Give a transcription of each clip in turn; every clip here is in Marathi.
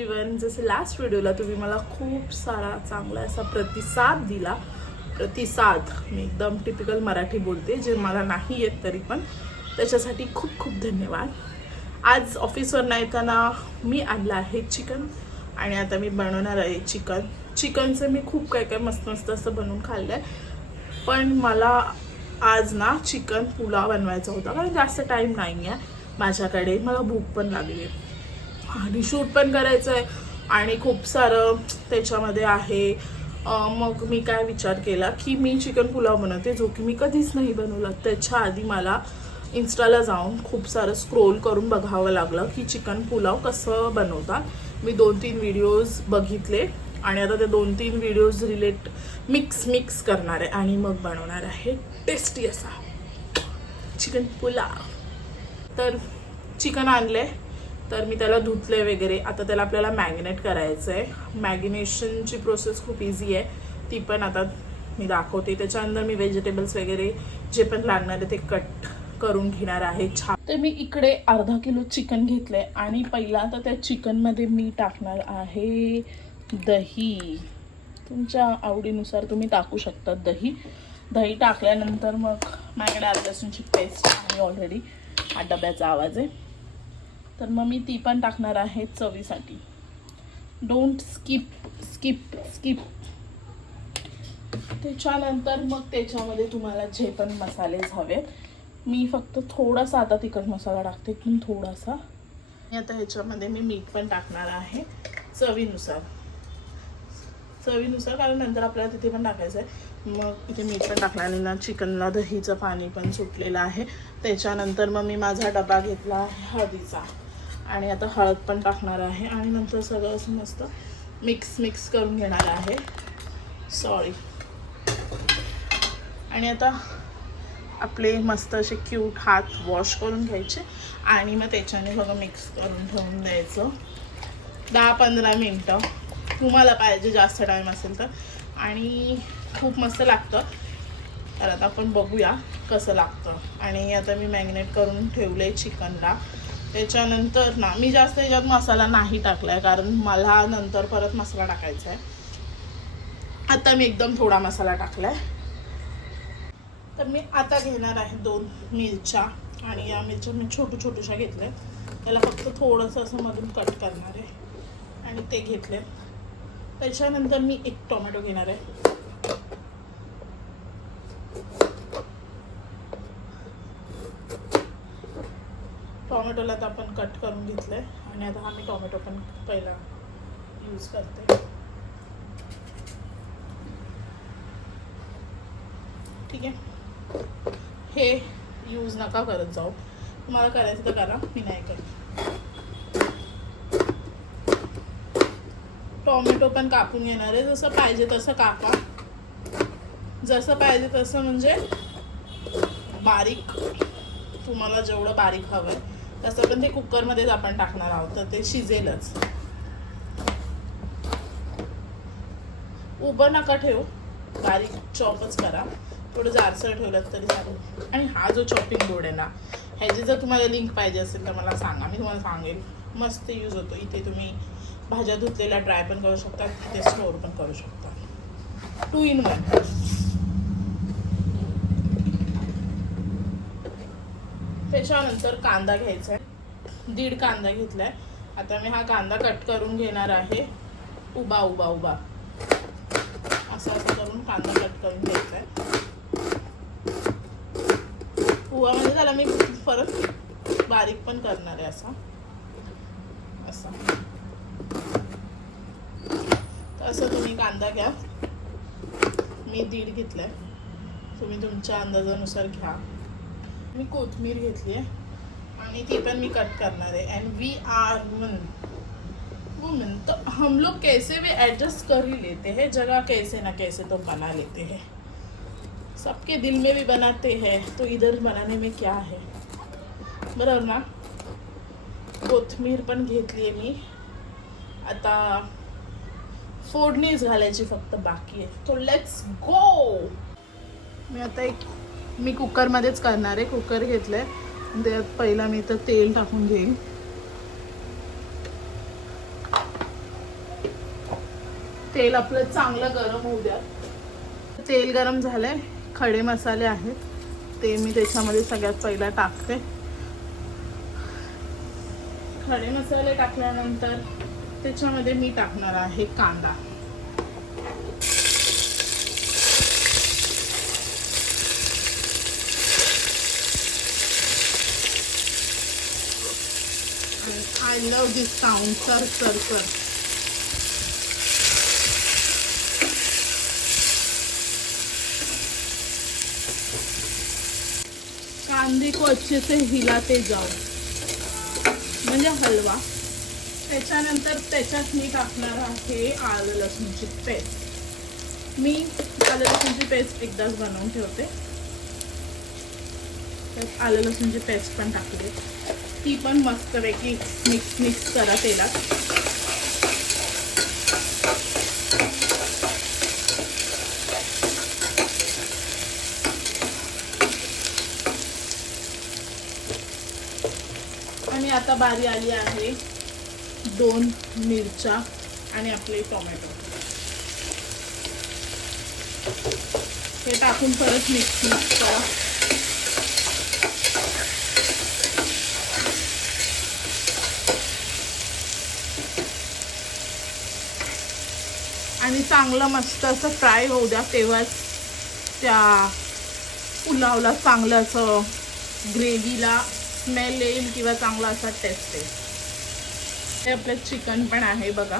एव्हरीवन जसं लास्ट व्हिडिओला तुम्ही मला खूप सारा चांगला असा प्रतिसाद दिला. प्रतिसाद. मी एकदम टिपिकल मराठी बोलते जे मला नाही येत तरी पण. त्याच्यासाठी खूप खूप धन्यवाद. आज ऑफिसवर नाही येताना मी आणलं आहे चिकन आणि आता मी बनवणार आहे चिकन चिकनचं मी खूप काय काय मस्त मस्त असं बनवून खाल्लं आहे पण मला आज ना चिकन पुलाव बनवायचा होता कारण जास्त टाईम नाही आहे माझ्याकडे. मला भूक पण लागली. आहे आणि शूट पण करायचं आहे आणि खूप सारं त्याच्यामध्ये आहे. मग मी काय विचार केला की मी चिकन पुलाव बनवते जो की मी कधीच नाही बनवला. त्याच्या आधी मला इन्स्टाला जाऊन खूप सारं स्क्रोल करून बघावं लागलं की चिकन पुलाव कसं बनवतात. मी दोन तीन व्हिडिओज बघितले आणि आता ते दोन तीन व्हिडिओज रिलेट मिक्स मिक्स करणार आहे आणि मग बनवणार आहे. टेस्टी असा चिकन पुलाव. तर चिकन आणलं आहे तर मी त्याला धुतले वगैरे. आता त्याला आपल्याला मॅग्नेट करायचं आहे मॅगिनेशनची प्रोसेस खूप इझी आहे. ती पण आता मी दाखवते. त्याच्यानंतर मी व्हेजिटेबल्स वगैरे जे पण लागणार आहे ते कट करून घेणार आहे. छान. तर मी इकडे अर्धा किलो चिकन घेतलंय आणि पहिला तर त्या चिकनमध्ये मी टाकणार आहे दही. तुमच्या आवडीनुसार तुम्ही टाकू शकता दही. दही टाकल्यानंतर मग माझ्याकडे आलं लसूणची पेस्ट आहे ऑलरेडी हा डब्याचा आवाज आहे. तर मग मी ती पण टाकणार आहे चवीसाठी. डोंट स्किप स्किप स्किप त्याच्यानंतर मग त्याच्यामध्ये तुम्हाला जे पण मसाले हवे मी फक्त थोडासा आता तिखट मसाला टाकते पण थोडासा. आता ह्याच्यामध्ये मी मीठ पण टाकणार आहे चवीनुसार. चवीनुसार कारण नंतर आपल्याला तिथे पण टाकायचं आहे. मग इथे मीठ पण टाकणार ना चिकनला दहीचं पाणी पण सुटलेलं आहे. त्याच्यानंतर मग मी माझा डबा घेतला आहे हळदीचा. आणि आता हळद पण टाकणार आहे आणि नंतर सगळं असं मस्त मिक्स मिक्स करून घेणार आहे. सॉरी आणि आता आपले मस्त असे क्यूट हात वॉश करून घ्यायचे आणि मग त्याच्याने बघा मिक्स करून ठेवून द्यायचं. दहा पंधरा मिनटं. तुम्हाला पाहिजे जास्त टाईम असेल तर. आणि खूप मस्त लागतं. तर आता आपण बघूया कसं लागतं. आणि आता मी मॅग्नेट करून ठेवलं आहे चिकनला त्याच्यानंतर ना मी जास्त याच्यात मसाला नाही टाकला आहे कारण मला नंतर परत मसाला टाकायचा आहे आता मी एकदम थोडा मसाला टाकला आहे तर मी आता घेणार आहे दोन मिरच्या आणि या मिरच्या मी छोटू छोटूशा घेतल्या त्याला फक्त थोडंसं असं मधून कट करणार आहे. आणि ते घेतले त्याच्यानंतर मी एक टोमॅटो घेणार आहे. टोमॅटोला तर आपण कट करून घेतलंय आणि आता हा मी टोमॅटो पण पहिला यूज करते ठीक आहे. हे यूज नका करत जाऊ. तुम्हाला करायचं तर करा मी नाही करत. टोमॅटो पण कापून घेणार आहे. जसं पाहिजे तसं कापा. जसं पाहिजे तसं म्हणजे बारीक. तुम्हाला जेवढं बारीक हवं आहे तसं पण ते कुकरमध्येच आपण टाकणार आहोत तर ते शिजेलच. उभं नका ठेवू. बारीक चॉपच करा. थोडं जारसर ठेवलं तरी चालेल. आणि हा जो चॉपिंग बोर्ड आहे ना ह्याची जर तुम्हाला लिंक पाहिजे असेल तर मला सांगा. मी तुम्हाला सांगेल. मस्त यूज होतो. इथे तुम्ही भाज्या धुतलेल्या ड्राय पण करू शकता तिथे स्टोअर पण करू शकता. टू इन वन त्याच्यानंतर कांदा घ्यायचा आहे. दीड कांदा घेतलाय. आता मी हा कांदा कट करून घेणार आहे. उभा उभा उभा. असं असं करून कांदा कट करून घ्यायचा आहे. उभा म्हणजे त्याला मी परत बारीक पण करणार आहे असा. असा. तर असं तुम्ही कांदा घ्या. मी दीड घेतलाय. तुम्ही तुमच्या अंदाजानुसार घ्या. मी कोथमीर घेतली आहे. आणि ती पण मी कट करणार आहे. And we are woman woman तो हम लोग कैसे भी एडजस्ट कर ही लेते हैं. जगह कैसे ना कैसे तो बना लेते हैं. सबके दिल में भी बनाते हैं. तो इधर बनाने में क्या है? बरोबर ना. कोथमीर पण घेतली आहे मी. आता फोडणीच घालायची फक्त बाकी आहे. तो लेट्स गो मी आता एक मी कुकरमध्येच करणार आहे. कुकर घेतलंय. त्यात पहिला मी तर तेल टाकून घेईन. तेल आपलं चांगलं गरम होऊ द्या. तेल गरम झालंय. खडे मसाले आहेत. ते मी त्याच्यामध्ये सगळ्यात पहिला टाकते. खडे मसाले टाकल्यानंतर त्याच्यामध्ये मी टाकणार आहे कांदा. I love this sound sir sir sir कांदे को अच्छे से हिलाते जाऊ म्हणजे हलवा। त्याच्यानंतर त्याच्यात मी टाकणार आहे आलं लसूणची पेस्ट. मी आलं लसूणची पेस्ट एकदाच बनवून ठेवते. त्यात आलं लसूणची पेस्ट पण टाकली ती पण मस्तपैकी मिक्स मिक्स करा तेलात. आणि आता बारी आली आहे दोन मिरच्या आणि आपले टोमॅटो. हे टाकून परत मिक्स मिक्स करा. चांगलं मस्त असं फ्राय होऊ द्या तेव्हाच त्या पुलावला चांगलं असं ग्रेव्हीला स्मेल येईल किंवा चांगला असा टेस्ट येईल. हे आपलं चिकन पण आहे बघा.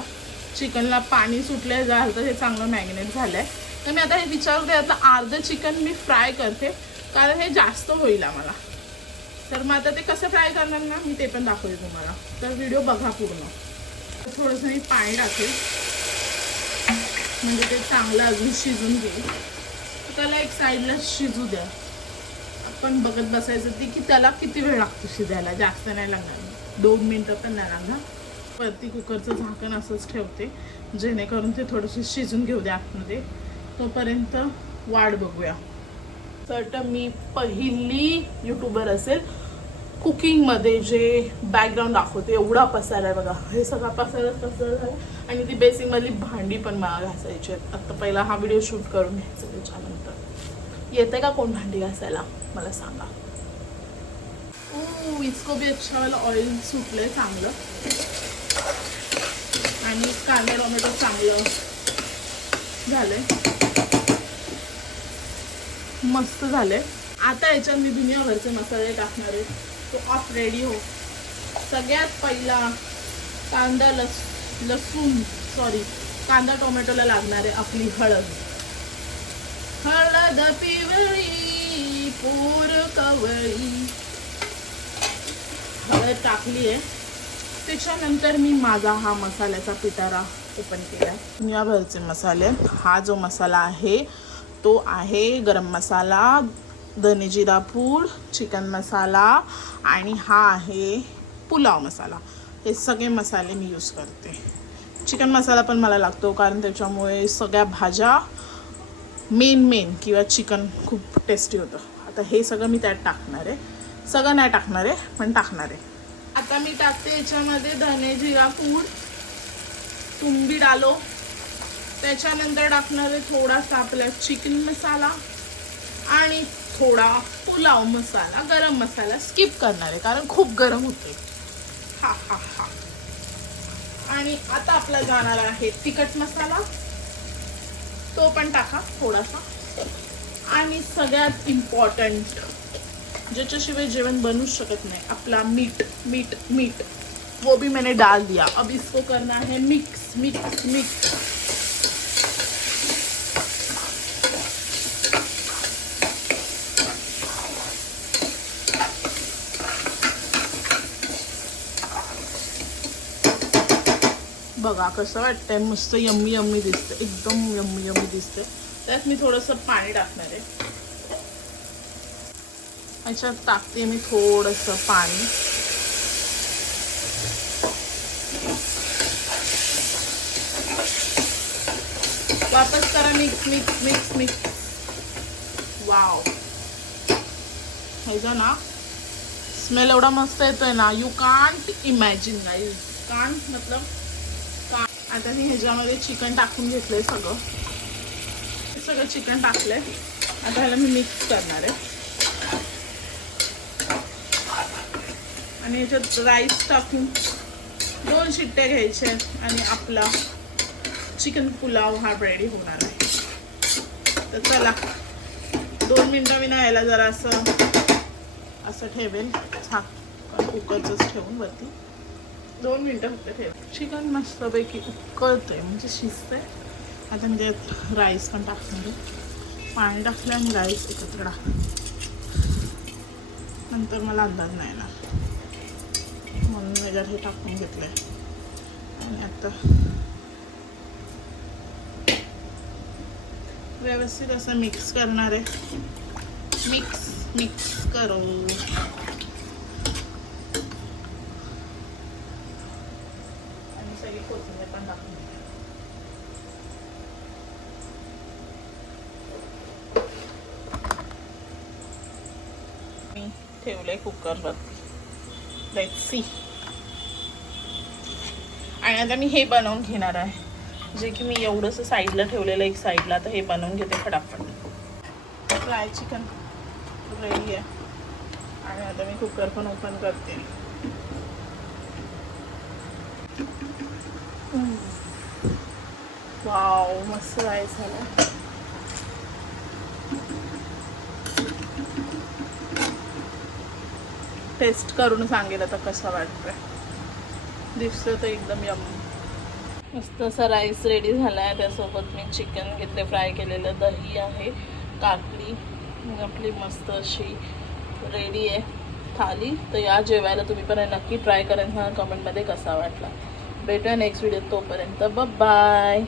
चिकनला पाणी सुटलं झालं तर हे चांगलं मॅग्नेट झालं आहे तर मी आता हे विचारते आता अर्धं चिकन मी फ्राय करते. कारण हे जास्त होईल आम्हाला. तर मग आता ते कसं फ्राय करणार ना मी ते पण दाखवते तुम्हाला. तर व्हिडिओ बघा पूर्ण. थोडंसं मी पाणी टाकेल. म्हणजे ते चांगलं अजून शिजून घेईल. तर त्याला एक साईडला शिजू द्या. आपण बघत बसायचं ती की त्याला किती वेळ लागतो शिजायला जास्त नाही लागणार. दोन मिनटं पण नाही लागणार. परती कुकरचं झाकण असंच ठेवते जेणेकरून ते थोडंसं शिजून घेऊ द्या आतमध्ये. तोपर्यंत वाढ बघूया. तर मी पहिली युट्यूबर असेल कुकिंगमध्ये जे बॅकग्राऊंड दाखवते एवढा पसारा आहे बघा. हे सगळा पसारा पसारा आहे आणि ती बेसिकमधली भांडी पण मला घासायची आहेत. आत्ता पहिला हा व्हिडिओ शूट करून घ्यायचा त्याच्यानंतर. येते का कोण भांडी घासायला? मला सांगा. ओ इसको बी अच्छा वाला ऑइल आहे चांगलं. आणि कांदे टोमॅटो चांगलं झालं मस्त झालंय. आता याच्यात मी दुनियाभरचे मसाले टाकणार आहे. तो ऑफ रेडी हो. सगळ्यात पहिला कांदा लस लसूण सॉरी कांदा टोमॅटोला लागणार आहे आपली हळद. हळद पिवळी पोर कवळी. हळद टाकली आहे. त्याच्यानंतर मी माझा हा मसाल्याचा पिटारा ओपन केला दुनियाभरचे मसाले. हा जो मसाला आहे तो आहे गरम मसाला. धने जिरा पूड चिकन मसाला आणि हा आहे पुलाव मसाला. हे सगळे मसाले मी यूज करते. चिकन मसाला पण मला लागतो कारण त्याच्यामुळे सगळ्या भाज्या मेन मेन किंवा चिकन खूप टेस्टी होतं. आता हे सगळं मी त्यात टाकणार आहे. सगळं नाही टाकणार आहे पण टाकणार आहे. आता मी टाकते याच्यामध्ये धने जिरा पूड तुंबी डालो. त्याच्यानंतर टाकणार आहे थोडासा आपला चिकन मसाला आणि थोडा पुलाव मसाला गरम मसाला स्किप करणार आहे कारण खूप गरम होते हा हा हा. आणि आता आपला जाणार आहे तिखट मसाला. तो पण टाका थोडासा. आणि सगळ्यात इम्पॉर्टंट ज्याच्याशिवाय जेवण बनूच शकत नाही आपला मीठ मीठ मीठ. वो भी मैंने डाल दिया. अब इसको करना है मिक्स मिक्स मिक्स बघा कसं वाटतंय मस्त यम्मी यम्मी दिसतं एकदम यम्मी यम्मी दिसतं त्यात मी थोडंसं पाणी टाकणार आहे. याच्यात टाकते मी थोडंसं पाणी. वापस करा mix mix mix mix wow ह्याचा ना स्मेल एवढा मस्त येतोय ना you can't imagine guys can't मतलब आता मी ह्याच्यामध्ये चिकन टाकून घेतलंय सगळं. सगळं चिकन टाकलंय. आता ह्याला मी मिक्स करणार आहे. आणि ह्याच्यात राईस टाकून दोन शिट्ट्या घ्यायच्या आणि आपला चिकन पुलाव हा रेडी होणार आहे. तर चला दोन मिनटं मी ना याला जरा असं असं ठेवेल झाक कुकरचंच ठेवून वरती. दोन मिनटं फक्त ठेव. चिकन मस्तपैकी उकळतं आहे म्हणजे शिजतंय. आता मी त्यात राईस पण टाकणार आहे. पाणी टाकलं आणि राईस एकत्र टाक नंतर मला अंदाज नाही येणार. म्हणून मी हे टाकून घेतलं आहे आणि आता व्यवस्थित असं मिक्स करणार आहे. मिक्स मिक्स करू आणि सगळी कोथिंबीर पण टाकून घ्या. मी ठेवलंय कुकरवरती लेट सी आणि आता मी हे बनवून घेणार आहे. जे की मी एवढंसं साईडला ठेवलेलं एक साईडला तर हे बनवून घेते फटाफट. फ्राय चिकन रेडी आहे. आणि आता मी कुकर पण ओपन करते. Hmm. वाव मस्त राईस झालं. टेस्ट करून सांगेल आता कसा वाटतोय. दिसतं तर एकदम यम. मस्त असा राईस रेडी झाला आहे त्यासोबत मी चिकन घेतले फ्राय केलेलं दही आहे काकडी आपली मस्त अशी रेडी आहे. थाली. तर या जेवायला तुम्ही पण नक्की ट्राय करेन हा कमेंटमध्ये कसा वाटला. भेटूया नेक्स्ट व्हिडिओ तोपर्यंत. बाय